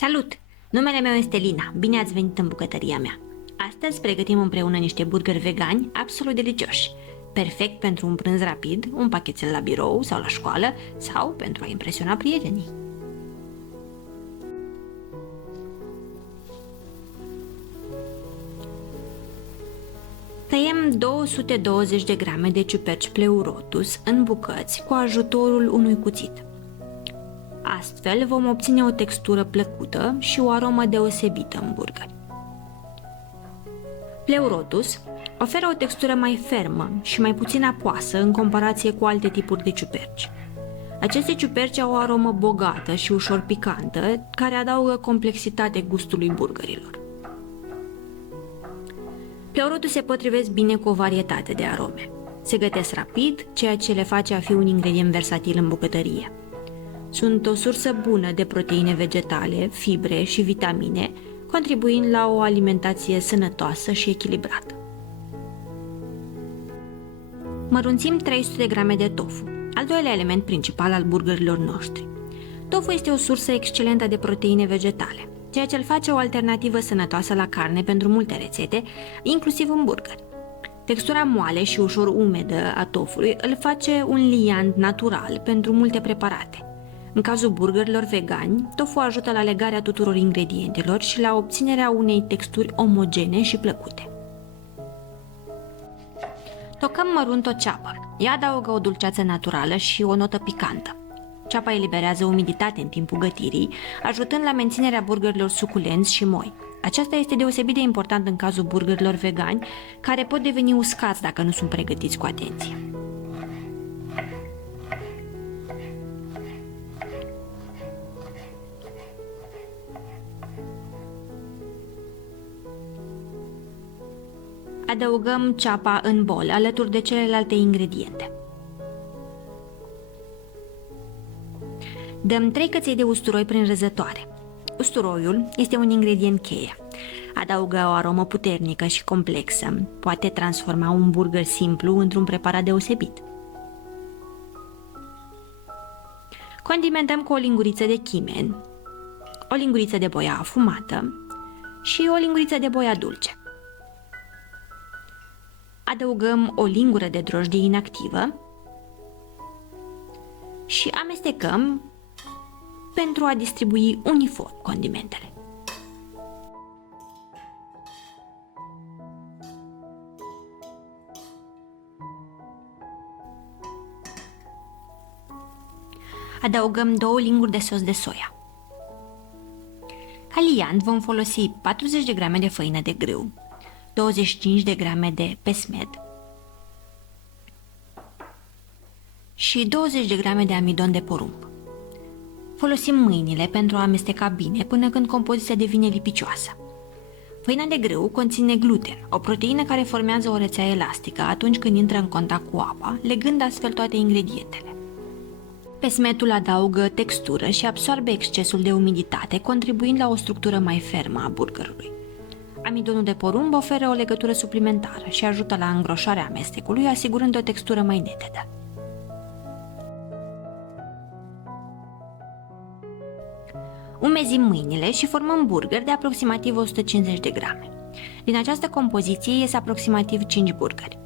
Salut! Numele meu este Lina. Bine ați venit în bucătăria mea. Astăzi pregătim împreună niște burgeri vegani absolut delicioși. Perfect pentru un prânz rapid, un pachetel la birou sau la școală sau pentru a impresiona prietenii. Tăiem 220 de grame de ciuperci pleurotus în bucăți cu ajutorul unui cuțit. Astfel vom obține o textură plăcută și o aromă deosebită în burgeri. Pleurotus oferă o textură mai fermă și mai puțin apoasă în comparație cu alte tipuri de ciuperci. Aceste ciuperci au o aromă bogată și ușor picantă, care adaugă complexitate gustului burgerilor. Pleurotus se potrivesc bine cu o varietate de arome. Se gătesc rapid, ceea ce le face a fi un ingredient versatil în bucătărie. Sunt o sursă bună de proteine vegetale, fibre și vitamine, contribuind la o alimentație sănătoasă și echilibrată. Mărunțim 300 de grame de tofu, al doilea element principal al burgerilor noștri. Tofu este o sursă excelentă de proteine vegetale, ceea ce îl face o alternativă sănătoasă la carne pentru multe rețete, inclusiv în burgeri. Textura moale și ușor umedă a tofului îl face un liant natural pentru multe preparate. În cazul burgerilor vegani, tofu ajută la legarea tuturor ingredientelor și la obținerea unei texturi omogene și plăcute. Tocăm mărunt o ceapă. Ea adaugă o dulceață naturală și o notă picantă. Ceapa eliberează umiditate în timpul gătirii, ajutând la menținerea burgerilor suculenți și moi. Aceasta este deosebit de important în cazul burgerilor vegani, care pot deveni uscați dacă nu sunt pregătiți cu atenție. Adăugăm ceapa în bol alături de celelalte ingrediente. Dăm 3 căței de usturoi prin răzătoare. Usturoiul este un ingredient cheie. Adaugă o aromă puternică și complexă. Poate transforma un burger simplu într-un preparat deosebit. Condimentăm cu o linguriță de chimen, o linguriță de boia afumată și o linguriță de boia dulce. Adăugăm o lingură de drojdie inactivă și amestecăm pentru a distribui uniform condimentele. Adăugăm 2 linguri de sos de soia. Ca liant vom folosi 40 de grame de făină de grâu, 25 de grame de pesmet și 20 de grame de amidon de porumb. Folosim mâinile pentru a amesteca bine până când compoziția devine lipicioasă. Făina de grâu conține gluten, o proteină care formează o rețea elastică atunci când intră în contact cu apa, legând astfel toate ingredientele. Pesmetul adaugă textură și absorbe excesul de umiditate, contribuind la o structură mai fermă a burgerului. Amidonul de porumb oferă o legătură suplimentară și ajută la îngroșarea amestecului, asigurând o textură mai netedă. Umezim mâinile și formăm burger de aproximativ 150 de grame. Din această compoziție ies aproximativ 5 burgeri.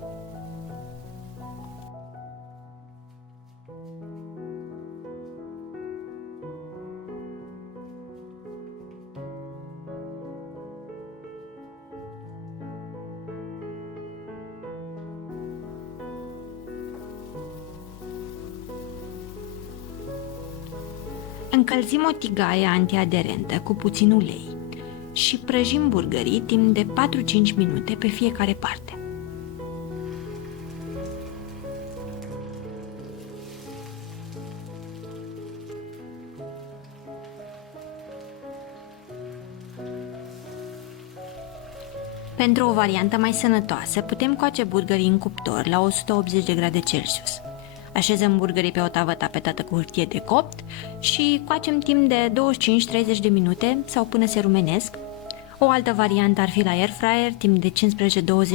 Încălzim o tigaie antiaderentă cu puțin ulei și prăjim burgerii timp de 4-5 minute pe fiecare parte. Pentru o variantă mai sănătoasă, putem coace burgerii în cuptor la 180 de grade Celsius. Așezăm burgerii pe o tavă tapetată cu hârtie de copt și coacem timp de 25-30 de minute sau până se rumenesc. O altă variantă ar fi la air fryer, timp de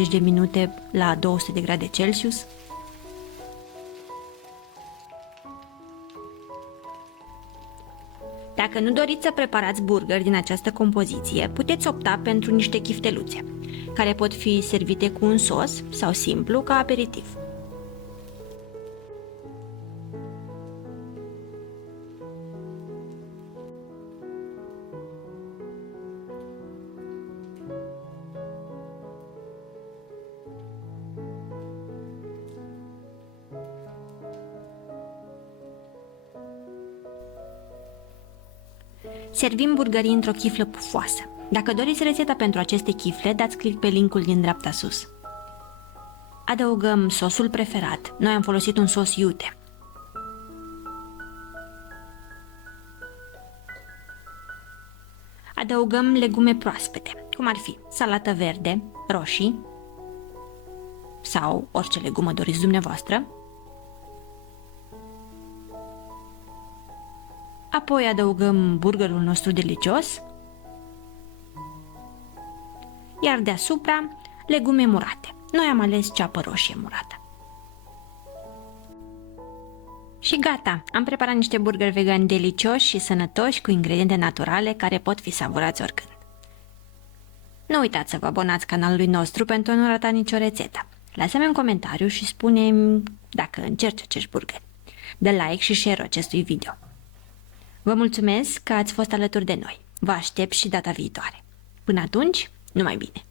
15-20 de minute la 200 de grade Celsius. Dacă nu doriți să preparați burgeri din această compoziție, puteți opta pentru niște chifteluțe, care pot fi servite cu un sos sau simplu ca aperitiv. Servim burgerii într-o chiflă pufoasă. Dacă doriți rețeta pentru aceste chifle, dați click pe linkul din dreapta sus. Adăugăm sosul preferat. Noi am folosit un sos iute. Adăugăm legume proaspete, cum ar fi salată verde, roșii sau orice legumă doriți dumneavoastră. Apoi adăugăm burgerul nostru delicios, iar deasupra legume murate. Noi am ales ceapă roșie murată. Și gata! Am preparat niște burgeri vegani delicioși și sănătoși cu ingrediente naturale care pot fi savurați oricând. Nu uitați să vă abonați canalului nostru pentru a nu rata nicio rețetă. Lasă-mi un comentariu și spune-mi dacă încerci acești burgeri. Dă like și share acestui video. Vă mulțumesc că ați fost alături de noi. Vă aștept și data viitoare. Până atunci, numai bine!